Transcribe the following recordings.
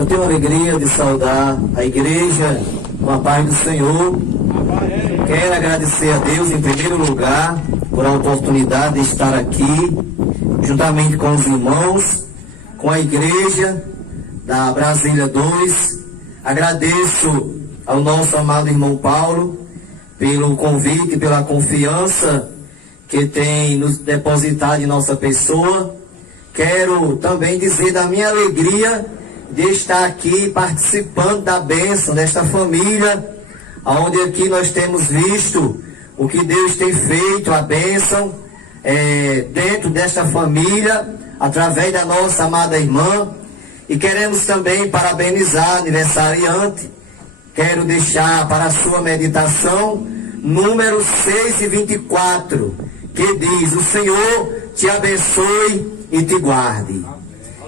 Eu tenho a alegria de saudar a igreja com a paz do Senhor. Quero agradecer a Deus em primeiro lugar por a oportunidade de estar aqui, juntamente com os irmãos, com a igreja da Brasília 2. Agradeço ao nosso amado irmão Paulo pelo convite, pela confiança que tem nos depositado em nossa pessoa. Quero também dizer da minha alegria de estar aqui participando da bênção desta família, onde aqui nós temos visto o que Deus tem feito, a bênção dentro desta família, através da nossa amada irmã. E queremos também parabenizar a aniversariante. Quero deixar para a sua meditação número 6:24, que diz: o Senhor te abençoe e te guarde.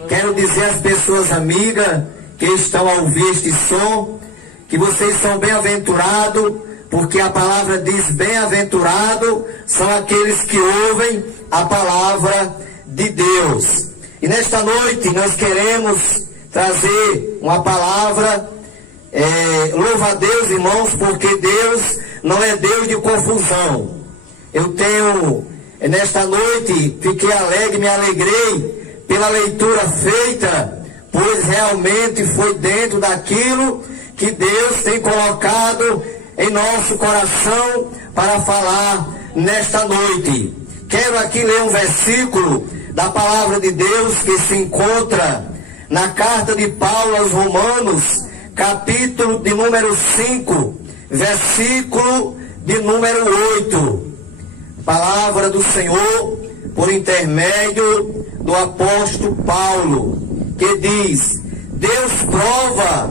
Quero dizer às pessoas amigas que estão a ouvir este som, que vocês são bem-aventurados, porque a palavra diz: bem-aventurado são aqueles que ouvem a palavra de Deus. E nesta noite nós queremos trazer uma palavra, louva a Deus, irmãos, porque Deus não é Deus de confusão. Eu tenho, nesta noite, fiquei alegre, me alegrei pela leitura feita, pois realmente foi dentro daquilo que Deus tem colocado em nosso coração para falar nesta noite. Quero aqui ler um versículo da palavra de Deus que se encontra na carta de Paulo aos Romanos, capítulo de número 5, versículo de número 8. Palavra do Senhor por intermédio do apóstolo Paulo, que diz: Deus prova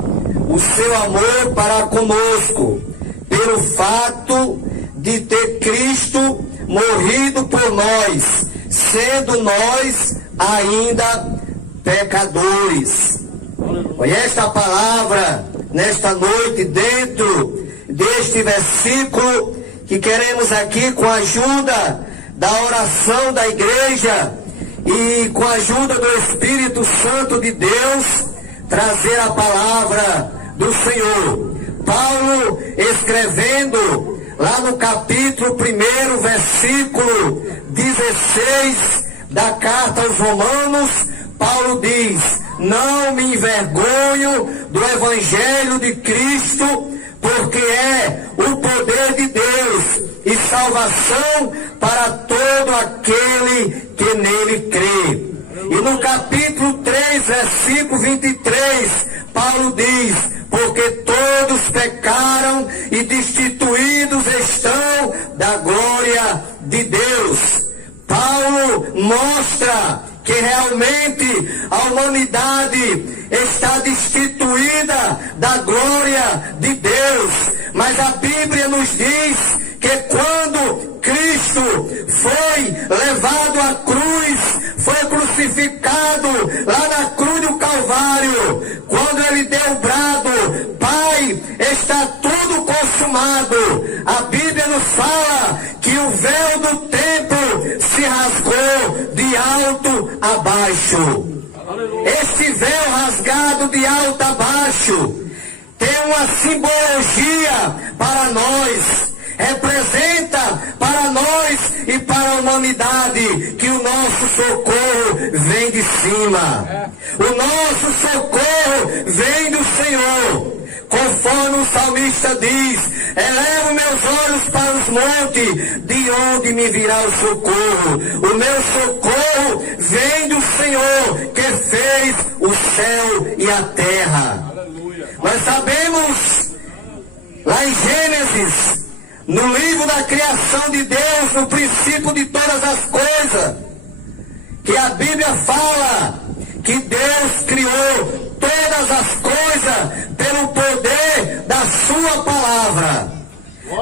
o seu amor para conosco pelo fato de ter Cristo morrido por nós, sendo nós ainda pecadores. Olha esta palavra nesta noite dentro deste versículo, que queremos aqui, com a ajuda da oração da igreja e com a ajuda do Espírito Santo de Deus, trazer a palavra do Senhor. Paulo, escrevendo lá no capítulo 1, versículo 16 da carta aos Romanos, Paulo diz: não me envergonho do Evangelho de Cristo, porque é o poder de Deus e salvação para todo aquele que nele crê. E no capítulo 3, versículo 23, Paulo diz: porque todos pecaram e destituídos estão da glória de Deus. Paulo mostra que realmente a humanidade está destituída da glória de Deus. Mas a Bíblia nos diz que quando Cristo foi levado à cruz, foi crucificado lá na cruz do Calvário, quando ele deu o brado: Pai, está tudo consumado, a Bíblia nos fala que o véu do templo se rasgou de alto a baixo. Este véu rasgado de alto a baixo tem uma simbologia para nós, representa para nós e para a humanidade que o nosso socorro vem de cima. O nosso socorro vem do Senhor. Conforme o salmista diz: elevo meus olhos para os montes, de onde me virá o socorro? O meu socorro vem do Senhor, que fez o céu e a terra. Aleluia. Nós sabemos, lá em Gênesis, no livro da criação de Deus, no princípio de todas as coisas, que a Bíblia fala que Deus criou todas as coisas pelo poder da sua palavra.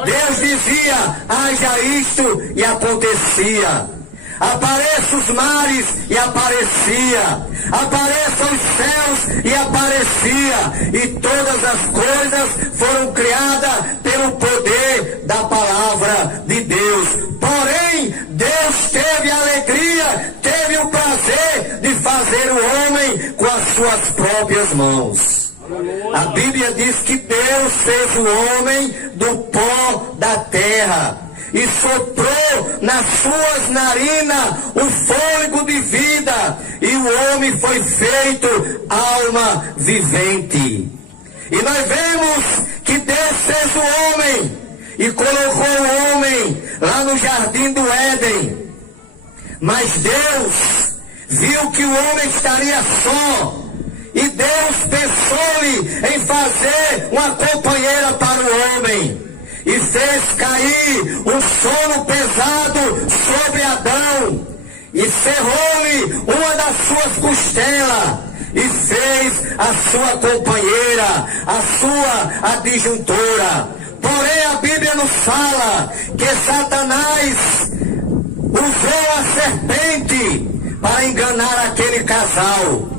Deus dizia: haja isto, e acontecia. Apareça os mares, e aparecia. Apareçam os céus, e aparecia. E todas as coisas foram criadas pelo poder da palavra de Deus. Porém, Deus teve a alegria, teve o prazer de fazer o homem com a suas próprias mãos. A Bíblia diz que Deus fez o homem do pó da terra e soprou nas suas narinas o fôlego de vida, e o homem foi feito alma vivente. E nós vemos que Deus fez o homem e colocou o homem lá no jardim do Éden. Mas Deus viu que o homem estaria só, e Deus pensou-lhe em fazer uma companheira para o homem, e fez cair um sono pesado sobre Adão, e cerrou-lhe uma das suas costelas, e fez a sua companheira, a sua adjuntora. Porém a Bíblia nos fala que Satanás usou a serpente para enganar aquele casal.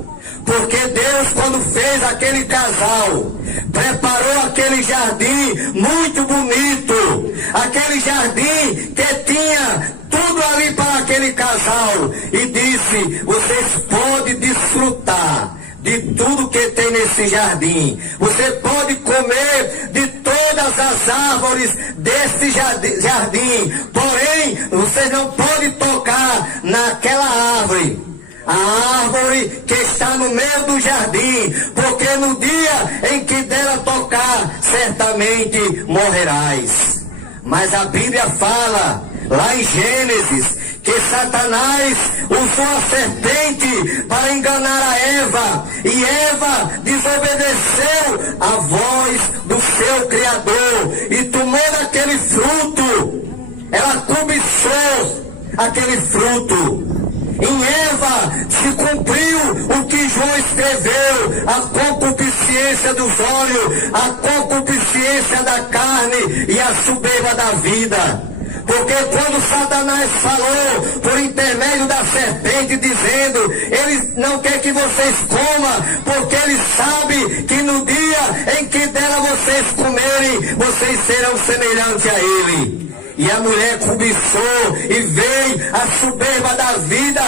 Porque Deus, quando fez aquele casal, preparou aquele jardim muito bonito, aquele jardim que tinha tudo ali para aquele casal, e disse: vocês podem desfrutar de tudo que tem nesse jardim, você pode comer de todas as árvores desse jardim, porém vocês não podem tocar naquela árvore, a árvore que está no meio do jardim, porque no dia em que dela tocar, certamente morrerás. Mas a Bíblia fala, lá em Gênesis, que Satanás usou a serpente para enganar a Eva, e Eva desobedeceu a voz do seu Criador, e tomando aquele fruto, ela cobiçou aquele fruto. Em Eva se cumpriu o que João escreveu: a concupiscência dos olhos, a concupiscência da carne e a soberba da vida. Porque quando Satanás falou por intermédio da serpente, dizendo: ele não quer que vocês comam, porque ele sabe que no dia em que dela vocês comerem, vocês serão semelhantes a ele. E a mulher cobiçou, e veio a soberba da vida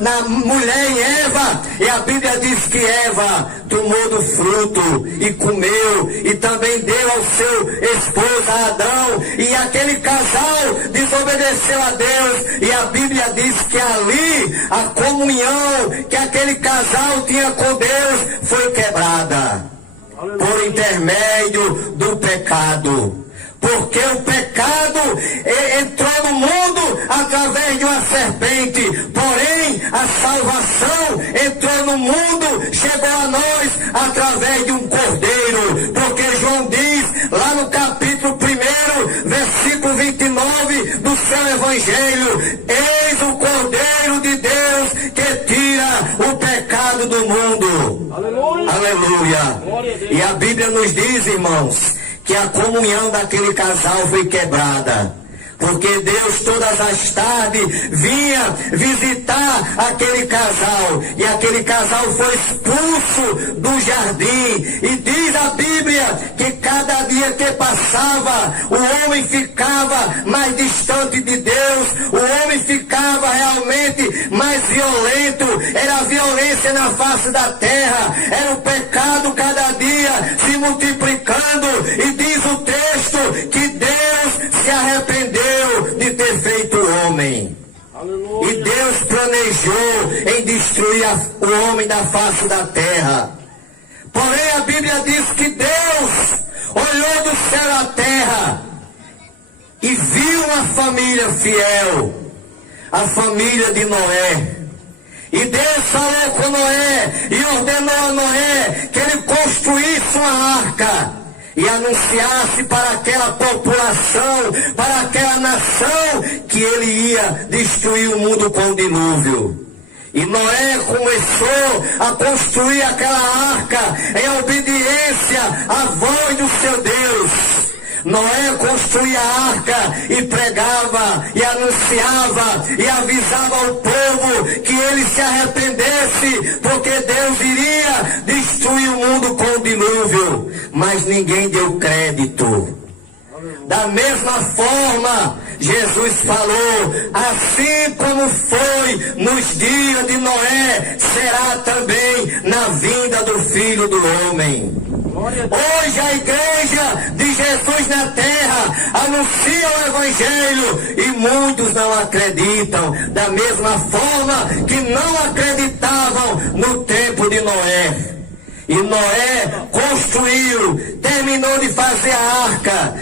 na mulher em Eva. E a Bíblia diz que Eva tomou do fruto e comeu, e também deu ao seu esposo Adão. E aquele casal desobedeceu a Deus. E a Bíblia diz que ali a comunhão que aquele casal tinha com Deus foi quebrada por intermédio do pecado. Porque o pecado entrou no mundo através de uma serpente, porém a salvação entrou no mundo, chegou a nós através de um cordeiro. Porque João diz lá no capítulo 1, versículo 29 do seu evangelho: eis o cordeiro de Deus que tira o pecado do mundo. Aleluia! Aleluia. E a Bíblia nos diz, irmãos, que a comunhão daquele casal foi quebrada, porque Deus todas as tardes vinha visitar aquele casal, e aquele casal foi expulso do jardim. E diz a Bíblia que cada dia que passava, o homem ficava mais distante de Deus, o homem ficava realmente mais violento, era a violência na face da terra, era o pecado cada dia se multiplicando. E diz o texto que Deus se arrependeu de ter feito o homem. Aleluia. E Deus planejou em destruir o homem da face da terra. Porém a Bíblia diz que Deus olhou do céu à terra e viu uma família fiel, a família de Noé. E Deus falou com Noé e ordenou a Noé que ele construísse uma arca e anunciasse para aquela população, para aquela nação, que ele ia destruir o mundo com o dilúvio. E Noé começou a construir aquela arca em obediência à voz do seu Deus. Noé construía a arca e pregava e anunciava e avisava ao povo que ele se arrependesse, porque Deus iria destruir o mundo com o dilúvio. Mas ninguém deu crédito. Da mesma forma, Jesus falou: assim como foi nos dias de Noé, será também na vida Filho do Homem. Hoje a igreja de Jesus na terra anuncia o Evangelho e muitos não acreditam, da mesma forma que não acreditavam no tempo de Noé. E Noé construiu, terminou de fazer a arca,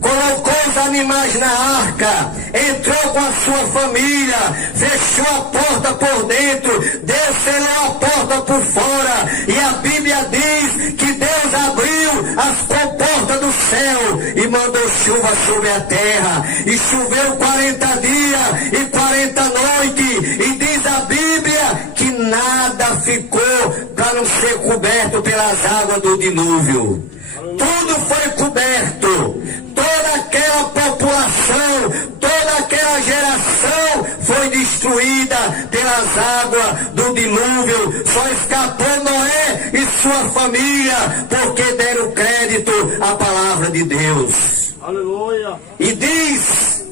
colocou os animais na arca, entrou com a sua família, fechou a porta por dentro, descelou a porta por fora, e a Bíblia diz que Deus abriu as comportas do céu e mandou chuva sobre a terra, e choveu 40 dias e 40 noites, e diz a Bíblia que nada ficou para não ser coberto pelas águas do dilúvio. Tudo foi coberto, toda aquela população, toda aquela geração foi destruída pelas águas do dilúvio. Só escapou Noé e sua família, porque deram crédito à palavra de Deus. Aleluia. E diz,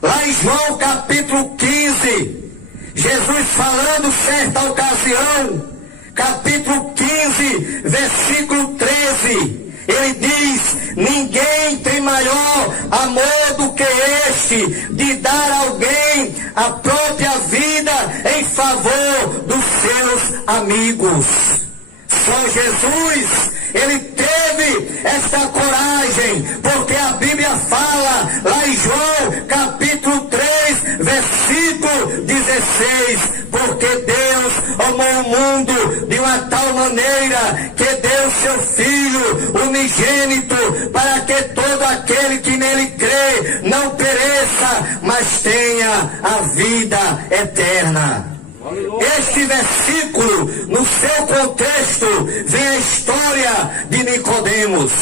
lá em João capítulo 15, Jesus falando certa ocasião, capítulo 15, versículo 13, ele diz: ninguém tem maior amor do que este, de dar a alguém a própria vida em favor dos seus amigos. Só Jesus, ele teve esta coragem, porque a Bíblia fala, lá em João capítulo 3, versículo 16, porque Deus amou o mundo de uma tal maneira que deu seu Filho unigênito, para que todo aquele que nele crê não pereça, mas tenha a vida eterna. Este versículo, no seu contexto, vem a história de Nicodemos.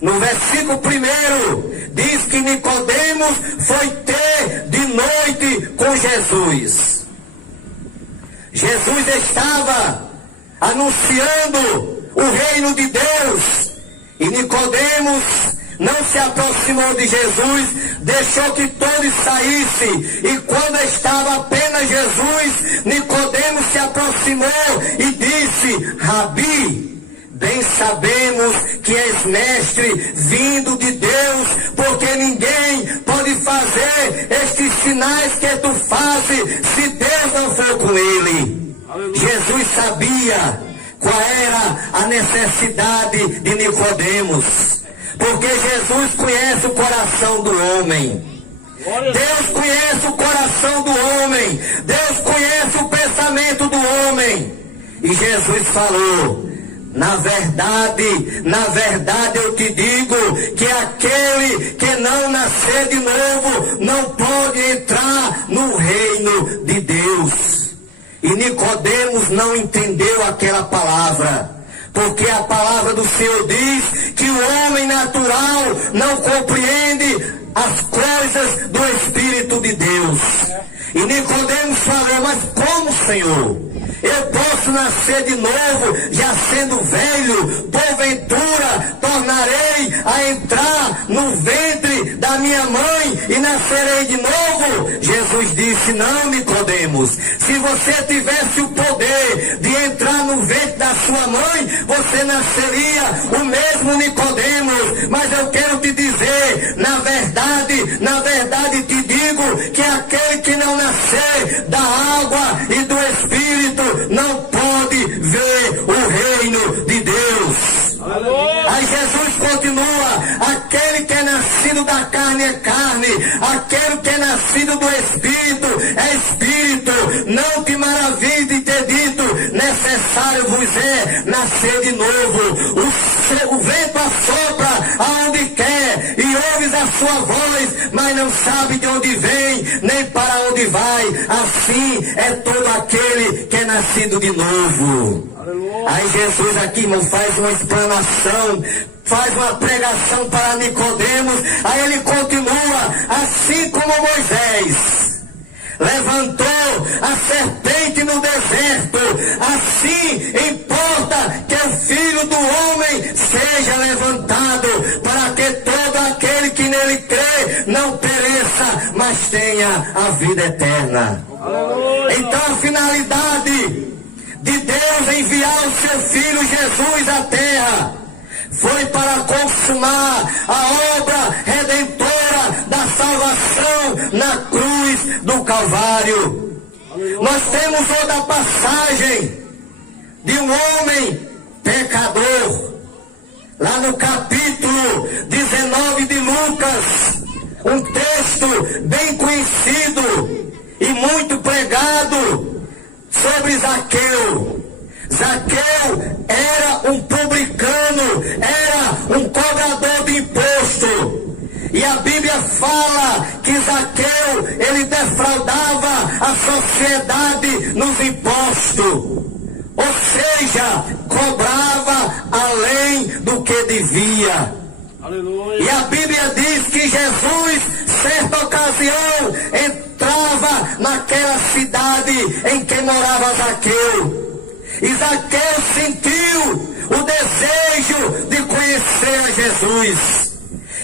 No versículo 1, diz que Nicodemos foi ter de noite com Jesus. Jesus estava anunciando o reino de Deus, e Nicodemos não se aproximou de Jesus, deixou que todos saíssem, e quando estava apenas Jesus, Nicodemos se aproximou e disse: Rabi, bem sabemos que és mestre vindo de Deus, porque ninguém pode fazer estes sinais que tu fazes se Deus não for com ele. Jesus sabia qual era a necessidade de Nicodemos, porque Jesus conhece o coração do homem. Deus conhece o coração do homem. Deus conhece o pensamento do homem. E Jesus falou: na verdade eu te digo que aquele que não nascer de novo não pode entrar no reino de Deus. E Nicodemos não entendeu aquela palavra, porque a palavra do Senhor diz que o homem natural não compreende as coisas do Espírito de Deus. E Nicodemos falou: mas como, Senhor? Eu posso nascer de novo, já sendo velho? Porventura tornarei a entrar no ventre da minha mãe e nascerei de novo? Jesus disse: não, Nicodemos, se você tivesse o poder de entrar no ventre da sua mãe, você nasceria o mesmo, Nicodemos. Mas eu quero te dizer, na verdade te digo que aquele que não nascer da água e do Espírito não pode ver o reino de Deus. Aí Jesus continua: aquele que é nascido da carne é carne, aquele que é nascido do Espírito é Espírito. Não te maravilhe de ter dito: necessário vos é nascer de novo. O vento assopra aonde quer e ouves a sua voz, mas não sabe de onde vem nem para onde vai. Assim é todo aquele que é nascido de novo. Aí Jesus aqui, irmão, faz uma explanação, faz uma pregação para Nicodemos. Aí ele continua: assim como Moisés levantou a serpente no deserto, assim importa que o Filho do Homem seja levantado, para que todo aquele que nele crê não pereça, mas tenha a vida eterna. Então a finalidade de Deus Deus enviar o seu Filho Jesus à terra foi para consumar a obra redentora da salvação na cruz do Calvário. Nós temos outra passagem de um homem pecador, lá no capítulo 19 de Lucas, um texto bem conhecido e muito pregado sobre Zaqueu. Zaqueu era um publicano, era um cobrador de imposto. E a Bíblia fala que Zaqueu, ele defraudava a sociedade nos impostos. Ou seja, cobrava além do que devia. Aleluia. E a Bíblia diz que Jesus, certa ocasião, entrava naquela cidade em que morava Zaqueu. E Zaqueu sentiu o desejo de conhecer a Jesus.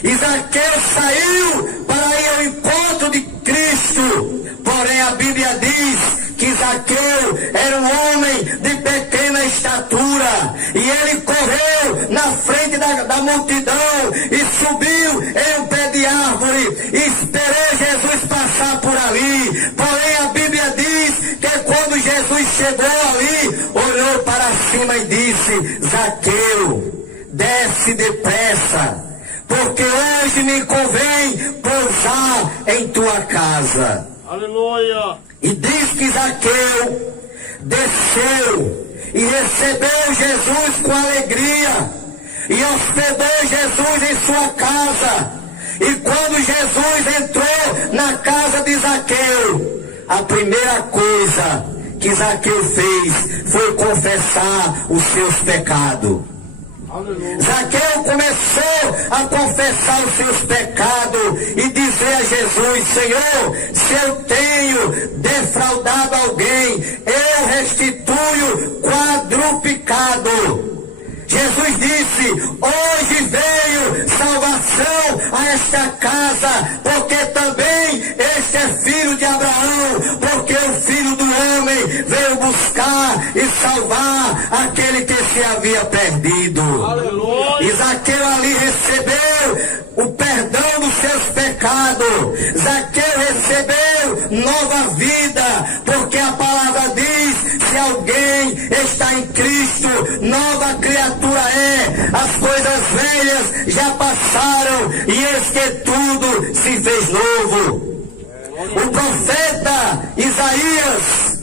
E Zaqueu saiu para ir ao encontro de Cristo. Porém a Bíblia diz que Zaqueu era um homem de pequena estatura. E ele correu na frente da multidão e subiu em um pé de árvore e esperou Jesus passar por ali. Porém a Bíblia diz que quando Jesus chegou ali, olhou para cima e disse: Zaqueu, desce depressa, porque hoje me convém pousar em tua casa. Aleluia! E diz que Zaqueu desceu e recebeu Jesus com alegria e hospedou Jesus em sua casa. E quando Jesus entrou na casa de Zaqueu, a primeira coisa que Zaqueu fez foi confessar os seus pecados. Zaqueu começou a confessar os seus pecados e dizer a Jesus: Senhor, se eu tenho defraudado alguém, eu restituo quadruplicado. Jesus disse: hoje veio salvação a esta casa, porque também este é filho de Abraão, porque o Filho do Homem veio buscar e salvar aquele que se havia perdido. Aleluia. E Zaqueu ali recebeu o perdão dos seus pecados. Zaqueu recebeu nova vida, porque a palavra diz: se alguém está em Cristo, nova criatura é. As coisas velhas já passaram e eis que tudo se fez novo. O profeta Isaías,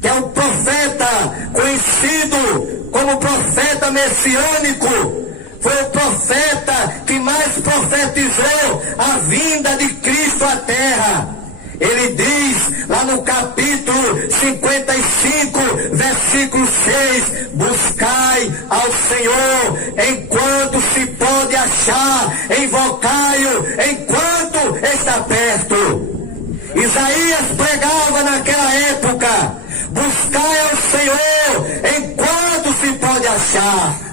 que é um profeta conhecido como profeta messiânico, foi o profeta que mais profetizou a vinda de Cristo à terra. Ele diz lá no capítulo 55, versículo 6: buscai ao Senhor enquanto se pode achar, invocai-o enquanto está perto. Isaías pregava naquela época: buscai ao Senhor enquanto se pode achar.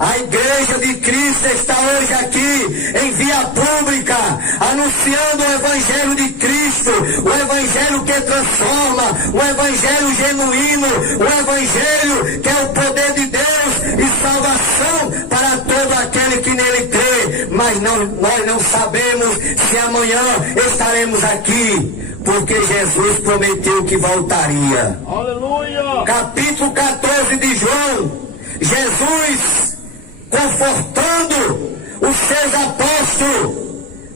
A igreja de Cristo está hoje aqui em via pública, anunciando o Evangelho de Cristo, o Evangelho que transforma, o Evangelho genuíno, o Evangelho que é o poder de Deus e salvação para todo aquele que nele crê. Mas nós não sabemos se amanhã estaremos aqui, porque Jesus prometeu que voltaria. Aleluia! Capítulo 14 de João, Jesus confortando os seus apóstolos,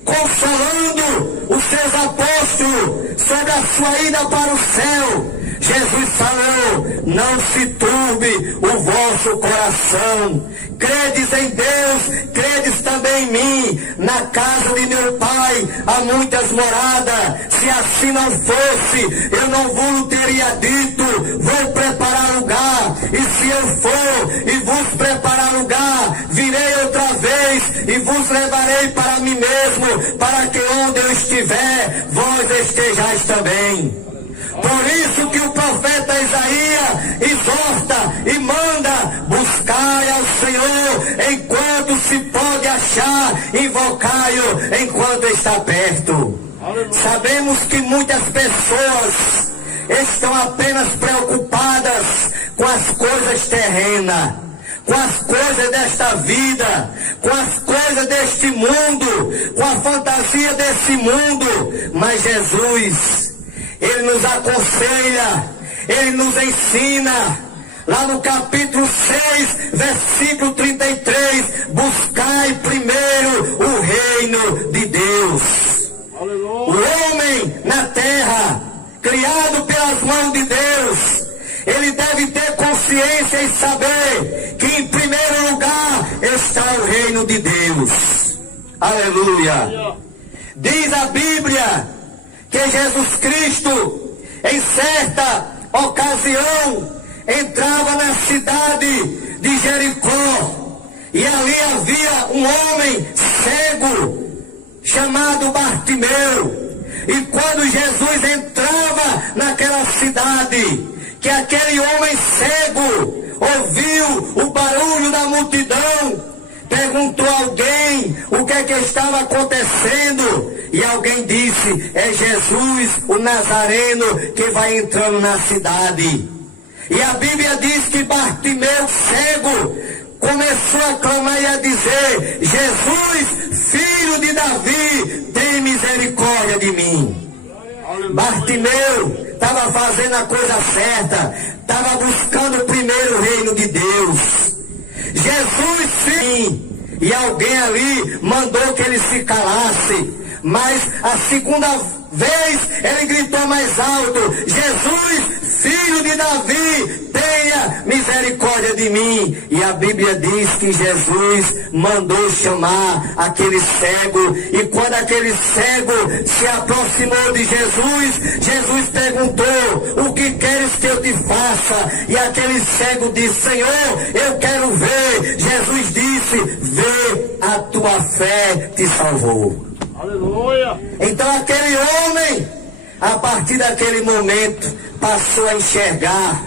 consolando os seus apóstolos sobre a sua ida para o céu. Jesus falou: não se turbe o vosso coração, credes em Deus, credes também em mim. Na casa de meu Pai há muitas moradas, se assim não fosse, eu não vos teria dito: vou preparar lugar, e se eu for e vos preparar lugar, virei outra vez e vos levarei para mim mesmo, para que onde eu estiver, vós estejais também. Por isso que o profeta Isaías exorta e manda: buscai ao Senhor enquanto se pode achar, invocai-o enquanto está perto. Sabemos que muitas pessoas estão apenas preocupadas com com as coisas terrenas, com as coisas desta vida, com as coisas deste mundo, com a fantasia desse mundo. Mas Jesus, Ele nos aconselha, Ele nos ensina, lá no capítulo 6, versículo 33, buscai primeiro o reino de Deus. Aleluia. O homem na terra, criado pelas mãos de Deus, ele deve ter consciência e saber que em primeiro lugar está o reino de Deus. Aleluia. Diz a Bíblia que Jesus Cristo, em certa ocasião, entrava na cidade de Jericó, e ali havia um homem cego chamado Bartimeu. E quando Jesus entrava naquela cidade, que aquele homem cego ouviu o barulho da multidão, perguntou a alguém o que é que estava acontecendo, e alguém disse: é Jesus o Nazareno que vai entrando na cidade. E a Bíblia diz que Bartimeu, cego, começou a clamar e a dizer: Jesus, filho de Davi, tem misericórdia de mim. Bartimeu estava fazendo a coisa certa, estava buscando primeiro o reino de Deus. Jesus, sim, e alguém ali mandou que ele se calasse, mas a segunda vez ele gritou mais alto: Jesus, filho de Davi, tenha misericórdia de mim. E a Bíblia diz que Jesus mandou chamar aquele cego, e quando aquele cego se aproximou de Jesus, Jesus perguntou: o que queres que eu te faça? E aquele cego disse: Senhor, eu quero ver. Jesus disse: vê, a tua fé te salvou. Aleluia. Então aquele homem, a partir daquele momento, passou a enxergar.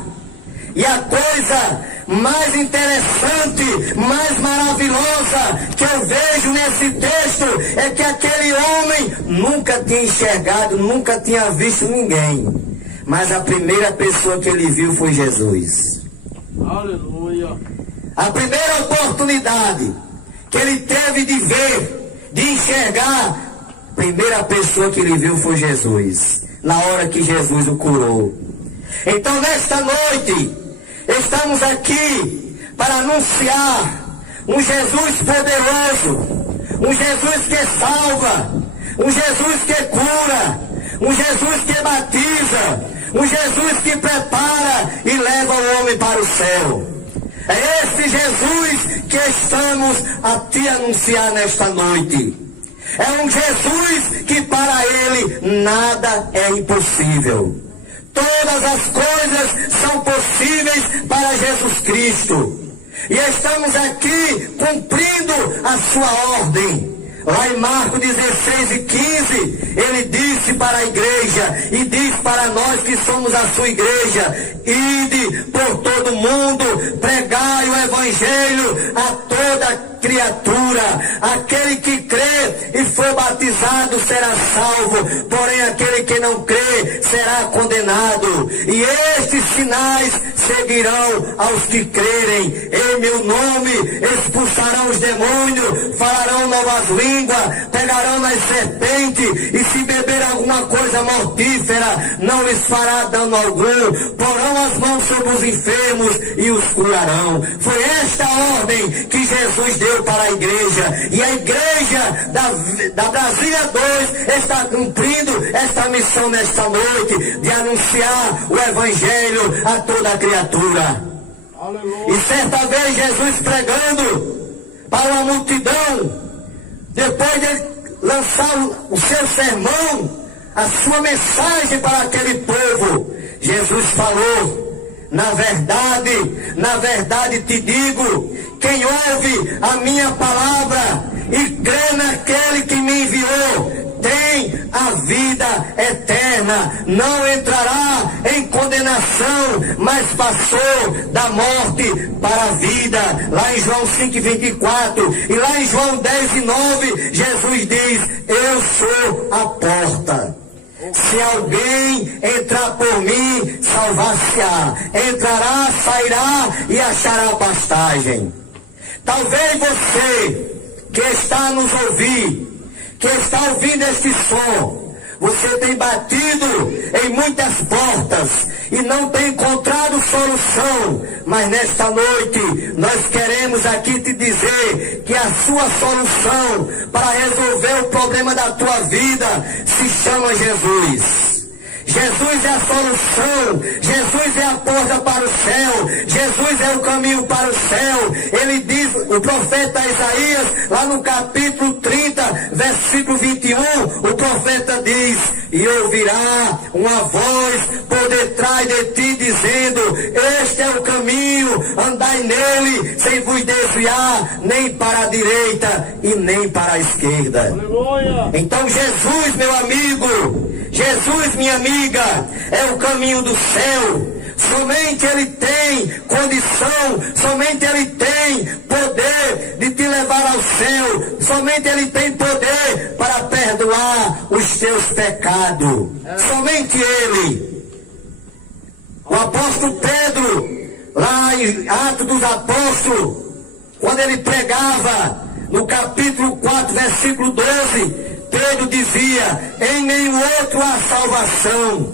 E a coisa mais interessante, mais maravilhosa que eu vejo nesse texto é que aquele homem nunca tinha enxergado, nunca tinha visto ninguém, mas a primeira pessoa que ele viu foi Jesus. Aleluia. A primeira oportunidade que ele teve de ver, de enxergar, a primeira pessoa que ele viu foi Jesus, na hora que Jesus o curou. Então nesta noite estamos aqui para anunciar um Jesus poderoso, um Jesus que salva, um Jesus que cura, um Jesus que batiza, um Jesus que prepara e leva o homem para o céu. É esse Jesus que estamos a te anunciar nesta noite. É um Jesus que para ele nada é impossível. Todas as coisas são possíveis para Jesus Cristo. E estamos aqui cumprindo a sua ordem. Lá em Marcos 16 e 15, ele disse para a igreja, e diz para nós que somos a sua igreja: ide por todo mundo, pregai o evangelho a toda criatura. Aquele que crê e for batizado será salvo, porém aquele que não crê será condenado. E estes sinais seguirão aos que crerem. Em meu nome expulsarão os demônios, falarão novas línguas, pegarão nas serpentes, e se beber alguma coisa mortífera não lhes fará dano algum, porão as mãos sobre os enfermos e os curarão. Foi esta ordem que Jesus deu para a igreja, e a igreja da Brasília 2 está cumprindo esta missão nesta noite, de anunciar o evangelho a toda a criatura. Aleluia. E certa vez Jesus pregando para uma multidão, depois de lançar o seu sermão, a sua mensagem para aquele povo, Jesus falou: na verdade te digo, quem ouve a minha palavra e crê naquele que me enviou, tem a vida eterna, não entrará em condenação, mas passou da morte para a vida. Lá em João 5,24, e lá em João 10,9, Jesus diz: eu sou a porta. Se alguém entrar por mim, salvar-se-á. Entrará, sairá e achará pastagem. Talvez você que está nos ouvindo, que está ouvindo este som, você tem batido em muitas portas e não tem encontrado solução, mas nesta noite nós queremos aqui te dizer que a sua solução para resolver o problema da tua vida se chama Jesus. Jesus é a solução, Jesus é a porta para o céu, Jesus é o caminho para o céu. Ele diz, o profeta Isaías, lá no capítulo 30, versículo 21, o profeta diz: e ouvirá uma voz por detrás de ti dizendo, este é o caminho, andai nele, sem vos desviar, nem para a direita e nem para a esquerda. Aleluia. Então Jesus, meu amigo, Jesus, minha amiga, é o caminho do céu. Somente Ele tem condição, somente Ele tem poder de te levar ao céu, somente Ele tem poder para perdoar os teus pecados. Somente Ele. O apóstolo Pedro, lá em Atos dos Apóstolos, quando ele pregava no capítulo 4, versículo 12, Pedro dizia, em nenhum outro há salvação,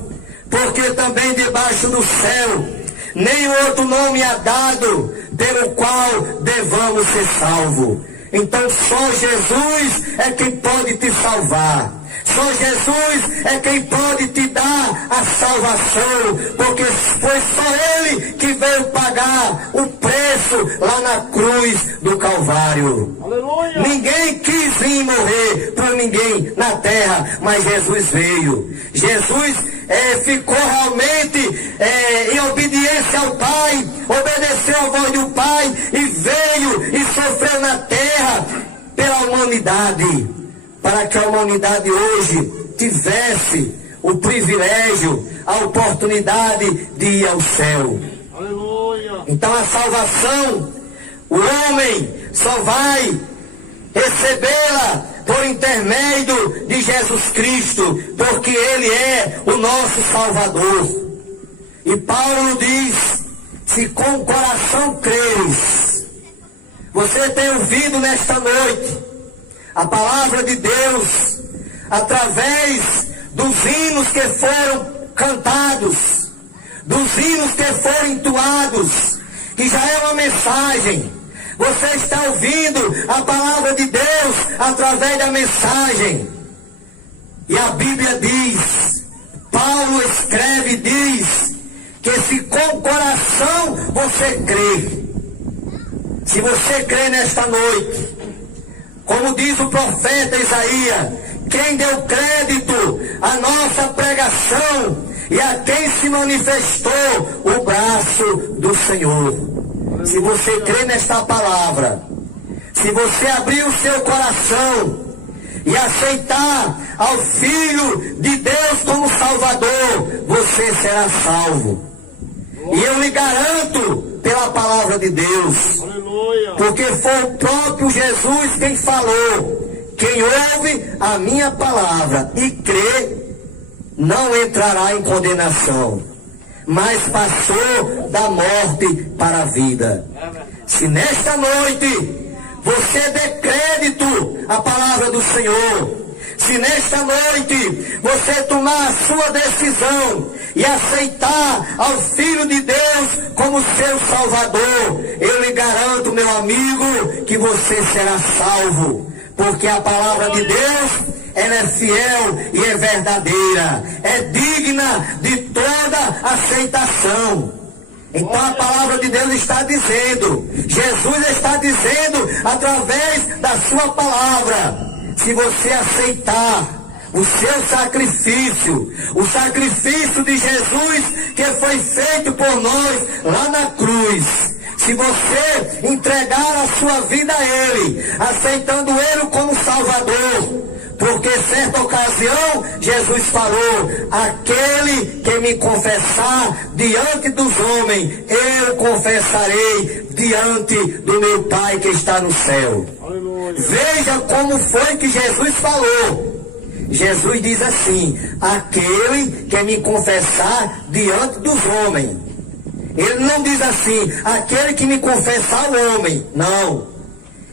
porque também debaixo do céu, nenhum outro nome há dado, pelo qual devamos ser salvos. Então só Jesus é quem pode te salvar. Só Jesus é quem pode te dar a salvação, porque foi só Ele que veio pagar o preço lá na cruz do Calvário. Aleluia. Ninguém quis vir morrer por ninguém na terra, mas Jesus veio. Jesus ficou realmente em obediência ao Pai, obedeceu a voz do Pai e veio e sofreu na terra pela humanidade, para que a humanidade hoje tivesse o privilégio, a oportunidade de ir ao céu. Aleluia. Então a salvação, o homem só vai recebê-la por intermédio de Jesus Cristo, porque Ele é o nosso Salvador. E Paulo diz, se com o coração creres, você tem ouvido nesta noite a palavra de Deus, através dos hinos que foram cantados, dos hinos que foram entoados, que já é uma mensagem. Você está ouvindo a palavra de Deus através da mensagem. E a Bíblia diz, Paulo escreve e diz, que se com o coração você crê, se você crê nesta noite, como diz o profeta Isaías, quem deu crédito à nossa pregação e a quem se manifestou o braço do Senhor. Se você crê nesta palavra, se você abrir o seu coração e aceitar ao Filho de Deus como Salvador, você será salvo. E eu lhe garanto pela palavra de Deus, porque foi o próprio Jesus quem falou, quem ouve a minha palavra e crê, não entrará em condenação, mas passou da morte para a vida. Se nesta noite você der crédito à palavra do Senhor, se nesta noite você tomar a sua decisão e aceitar ao Filho de Deus como seu Salvador, eu lhe garanto, meu amigo, que você será salvo, porque a palavra de Deus, ela é fiel e é verdadeira, é digna de toda aceitação. Então a palavra de Deus está dizendo, Jesus está dizendo através da sua palavra, se você aceitar o seu sacrifício, o sacrifício de Jesus que foi feito por nós lá na cruz, se você entregar a sua vida a Ele, aceitando Ele como Salvador, porque certa ocasião Jesus falou, aquele que me confessar diante dos homens, eu confessarei diante do meu Pai que está no céu. Aleluia. Veja como foi que Jesus falou, Jesus diz assim: aquele que me confessar diante dos homens. Ele não diz assim: aquele que me confessar o homem. Não.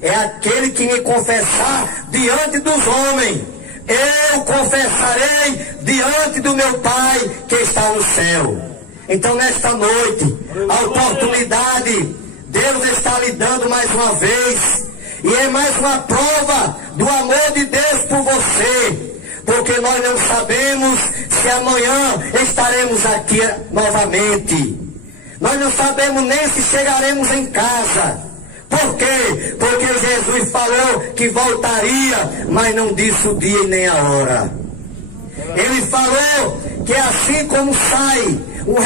É aquele que me confessar diante dos homens. Eu confessarei diante do meu Pai que está no céu. Então, nesta noite, a oportunidade, Deus está lhe dando mais uma vez. E é mais uma prova do amor de Deus por você. Porque nós não sabemos se amanhã estaremos aqui novamente. Nós não sabemos nem se chegaremos em casa. Por quê? Porque Jesus falou que voltaria, mas não disse o dia e nem a hora. Ele falou que assim como sai o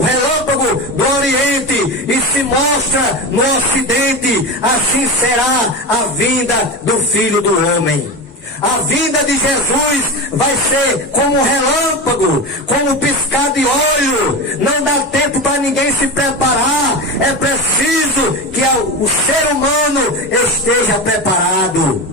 relâmpago do Oriente e se mostra no Ocidente, assim será a vinda do Filho do Homem. A vinda de Jesus vai ser como um relâmpago, como um piscar de olho. Não dá tempo para ninguém se preparar. É preciso que o ser humano esteja preparado.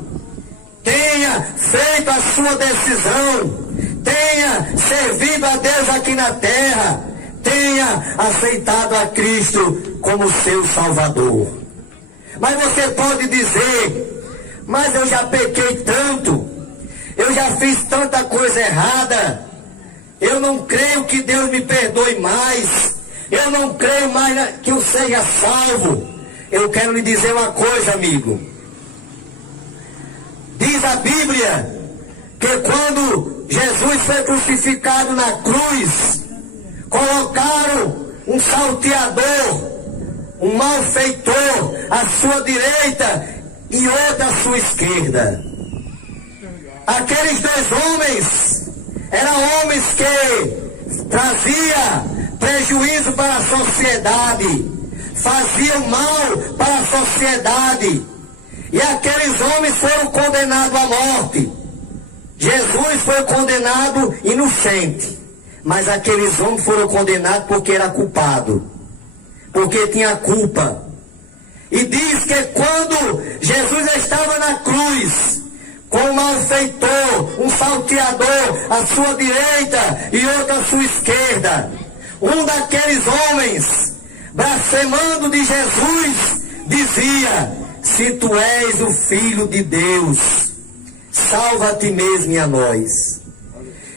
Tenha feito a sua decisão. Tenha servido a Deus aqui na terra. Tenha aceitado a Cristo como seu Salvador. Mas você pode dizer: mas eu já pequei tanto, eu já fiz tanta coisa errada, eu não creio que Deus me perdoe mais, eu não creio mais que eu seja salvo. Eu quero lhe dizer uma coisa, amigo. Diz a Bíblia que quando Jesus foi crucificado na cruz, colocaram um salteador, um malfeitor à sua direita e outra à sua esquerda. Aqueles dois homens eram homens que traziam prejuízo para a sociedade, faziam mal para a sociedade, e aqueles homens foram condenados à morte. Jesus foi condenado inocente, mas aqueles homens foram condenados porque era culpado, porque tinha culpa. E diz que quando Jesus estava na cruz, com um malfeitor, um salteador à sua direita e outro à sua esquerda, um daqueles homens, blasfemando de Jesus, dizia: se tu és o Filho de Deus, salva a ti mesmo e a nós.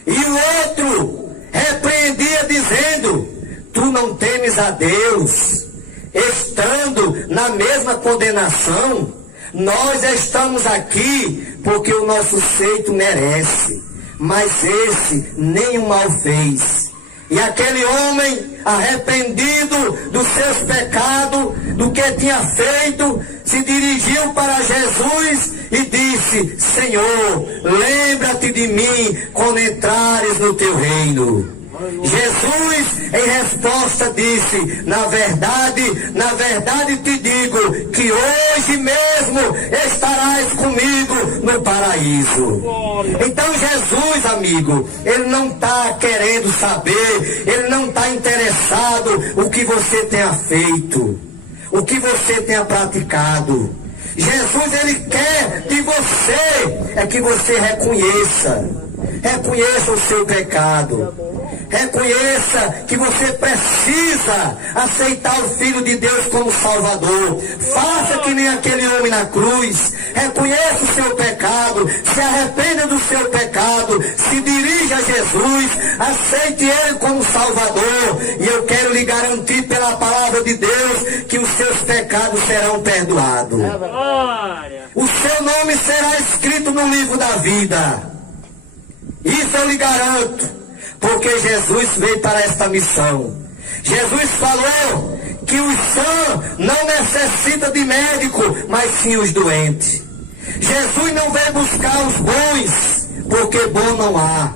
E o outro repreendia dizendo: tu não temes a Deus. Estando na mesma condenação, nós estamos aqui porque o nosso feito merece, mas esse nenhum mal fez. E aquele homem, arrependido dos seus pecados, do que tinha feito, se dirigiu para Jesus e disse: Senhor, lembra-te de mim quando entrares no teu reino. Jesus, em resposta, disse: na verdade te digo que hoje mesmo estarás comigo no paraíso. Então Jesus, amigo, ele não está querendo saber, ele não está interessado o que você tenha feito, o que você tenha praticado. Jesus, ele quer de você, é que você reconheça o seu pecado. Reconheça que você precisa aceitar o Filho de Deus como Salvador. Faça que nem aquele homem na cruz. Reconheça o seu pecado. Se arrependa do seu pecado. Se dirija a Jesus. Aceite Ele como Salvador. E eu quero lhe garantir pela palavra de Deus que os seus pecados serão perdoados. O seu nome será escrito no livro da vida. Isso eu lhe garanto. Porque Jesus veio para esta missão. Jesus falou que os sãos não necessitam de médico, mas sim os doentes. Jesus não veio buscar os bons, porque bom não há.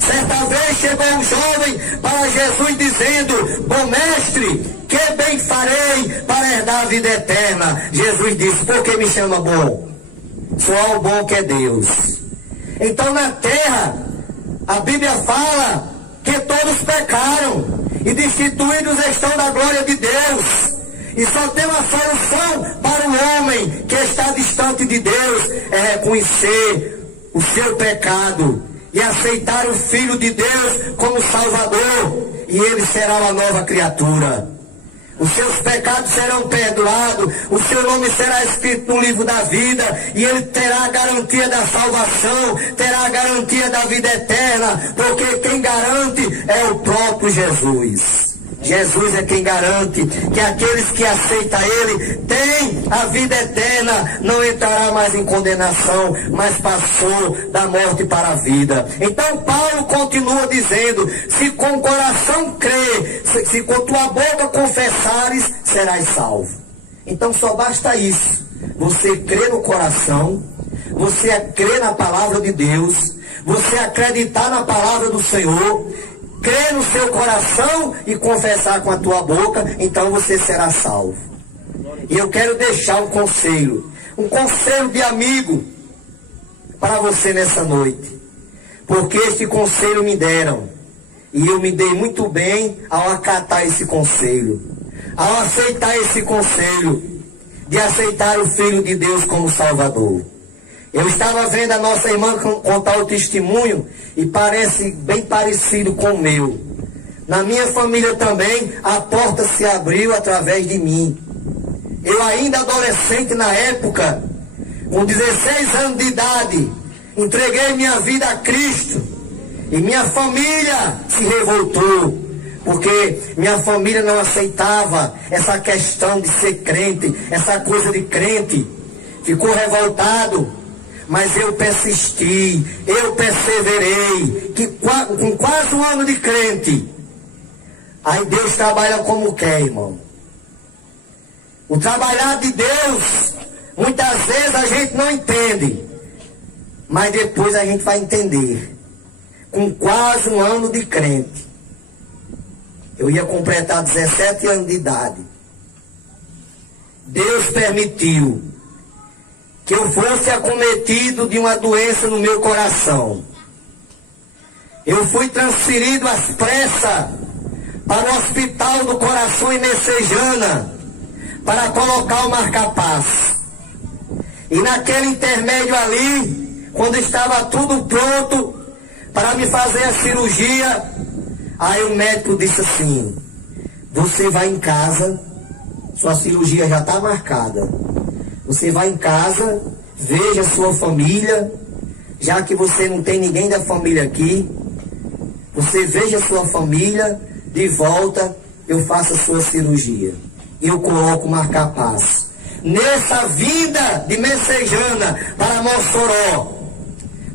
Certa vez chegou um jovem para Jesus dizendo: bom mestre, que bem farei para herdar a vida eterna? Jesus disse: por que me chama bom? Só há o bom que é Deus. Então na terra, a Bíblia fala que todos pecaram e destituídos estão da glória de Deus. E só tem uma solução para o homem que está distante de Deus: é reconhecer o seu pecado e aceitar o Filho de Deus como Salvador, e ele será uma nova criatura. Os seus pecados serão perdoados, o seu nome será escrito no livro da vida, e ele terá a garantia da salvação, terá a garantia da vida eterna, porque quem garante é o próprio Jesus. Jesus é quem garante que aqueles que aceitam Ele têm a vida eterna, não entrará mais em condenação, mas passou da morte para a vida. Então Paulo continua dizendo, se com o coração crê, se com tua boca confessares, serás salvo. Então só basta isso, você crê no coração, você crê na palavra de Deus, você acreditar na palavra do Senhor, crer no seu coração e confessar com a tua boca, então você será salvo. E eu quero deixar um conselho de amigo para você nessa noite, porque este conselho me deram, e eu me dei muito bem ao acatar esse conselho, ao aceitar esse conselho, de aceitar o Filho de Deus como Salvador. Eu estava vendo a nossa irmã contar o testemunho e parece bem parecido com o meu. Na minha família também, a porta se abriu através de mim. Eu ainda adolescente na época, com 16 anos de idade, entreguei minha vida a Cristo. E minha família se revoltou, porque minha família não aceitava essa questão de ser crente, essa coisa de crente. Ficou revoltado. Mas eu persisti, eu perseverei, que com quase um ano de crente, aí Deus trabalha como quer, irmão. O trabalhar de Deus, muitas vezes a gente não entende, mas depois a gente vai entender. Com quase um ano de crente, eu ia completar 17 anos de idade, Deus permitiu que eu fosse acometido de uma doença no meu coração. Eu fui transferido às pressas para o hospital do coração em Messejana, para colocar o marca-passo. E naquele intermédio ali, quando estava tudo pronto para me fazer a cirurgia, aí o médico disse assim, você vai em casa, sua cirurgia já está marcada. Você vai em casa, veja a sua família, já que você não tem ninguém da família aqui, você veja a sua família, de volta eu faço a sua cirurgia. Eu coloco o marca-passo. Nessa vinda de Messejana para Mossoró,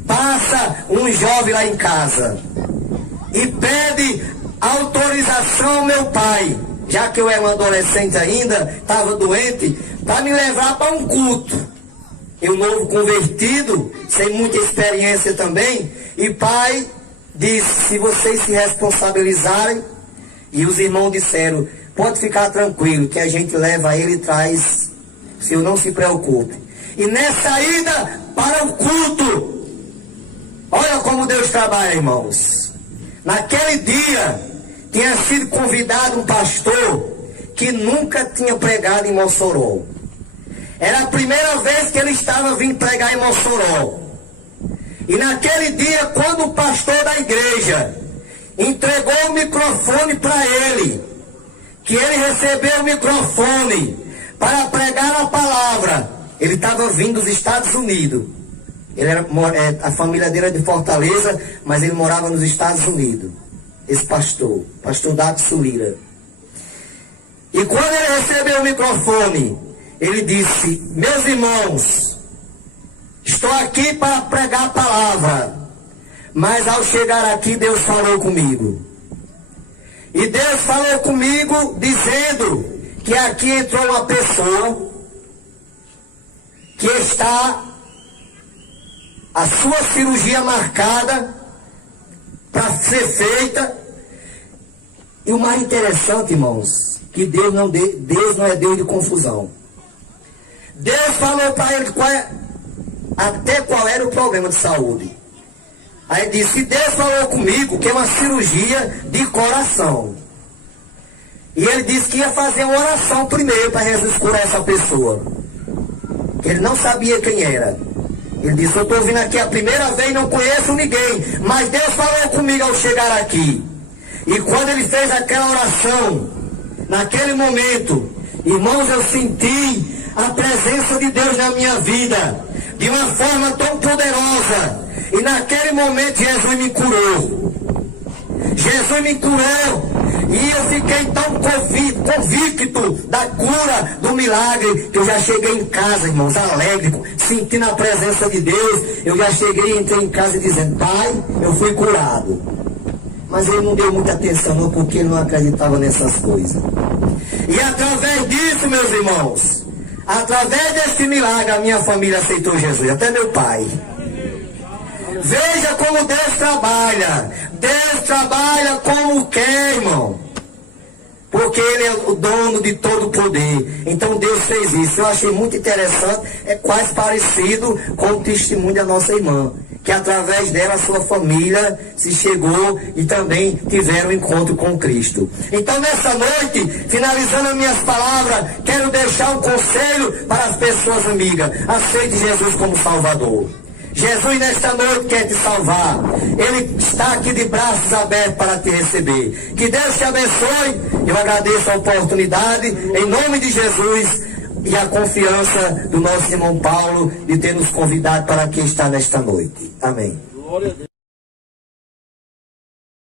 passa um jovem lá em casa e pede autorização ao meu pai, já que eu era um adolescente ainda, estava doente, para me levar para um culto. Eu novo convertido, sem muita experiência também, e pai disse, se vocês se responsabilizarem, e os irmãos disseram, pode ficar tranquilo, que a gente leva ele e traz, o senhor não se preocupe. E nessa ida para o culto, olha como Deus trabalha, irmãos. Naquele dia, tinha sido convidado um pastor que nunca tinha pregado em Mossoró. Era a primeira vez que ele estava vindo pregar em Mossoró. E naquele dia, quando o pastor da igreja entregou o microfone para ele, que ele recebeu o microfone para pregar a palavra, ele estava vindo dos Estados Unidos. A família dele era de Fortaleza, mas ele morava nos Estados Unidos. Esse pastor Daxo Lira. E quando ele recebeu o microfone, ele disse, meus irmãos, estou aqui para pregar a palavra, mas ao chegar aqui Deus falou comigo. E Deus falou comigo dizendo que aqui entrou uma pessoa que está a sua cirurgia marcada para ser feita. E o mais interessante, irmãos, que Deus não é Deus de confusão. Deus falou para ele até qual era o problema de saúde. Aí ele disse, Deus falou comigo que é uma cirurgia de coração. E ele disse que ia fazer uma oração primeiro para Jesus curar essa pessoa. Que ele não sabia quem era. Ele disse: eu estou vindo aqui a primeira vez, não conheço ninguém, mas Deus falou comigo ao chegar aqui. E quando ele fez aquela oração, naquele momento, irmãos, eu senti a presença de Deus na minha vida, de uma forma tão poderosa. E naquele momento Jesus me curou. Jesus me curou. E eu fiquei tão convicto da cura, do milagre, que eu já cheguei em casa, irmãos, alegre, sentindo a presença de Deus. Eu já cheguei, entrei em casa dizendo: Pai, eu fui curado. Mas ele não deu muita atenção não, porque ele não acreditava nessas coisas. E através disso, meus irmãos, através desse milagre, a minha família aceitou Jesus, até meu pai. Veja como Deus trabalha. Deus trabalha como quer, irmão. Porque Ele é o dono de todo o poder. Então Deus fez isso. Eu achei muito interessante. É quase parecido com o testemunho da nossa irmã, que através dela a sua família se chegou e também tiveram um encontro com Cristo. Então nessa noite, finalizando as minhas palavras, quero deixar um conselho para as pessoas amigas: aceite Jesus como Salvador. Jesus nesta noite quer te salvar. Ele está aqui de braços abertos para te receber. Que Deus te abençoe. Eu agradeço a oportunidade, em nome de Jesus, e a confiança do nosso irmão Paulo de ter nos convidado para aqui estar nesta noite. Amém. Glória a Deus.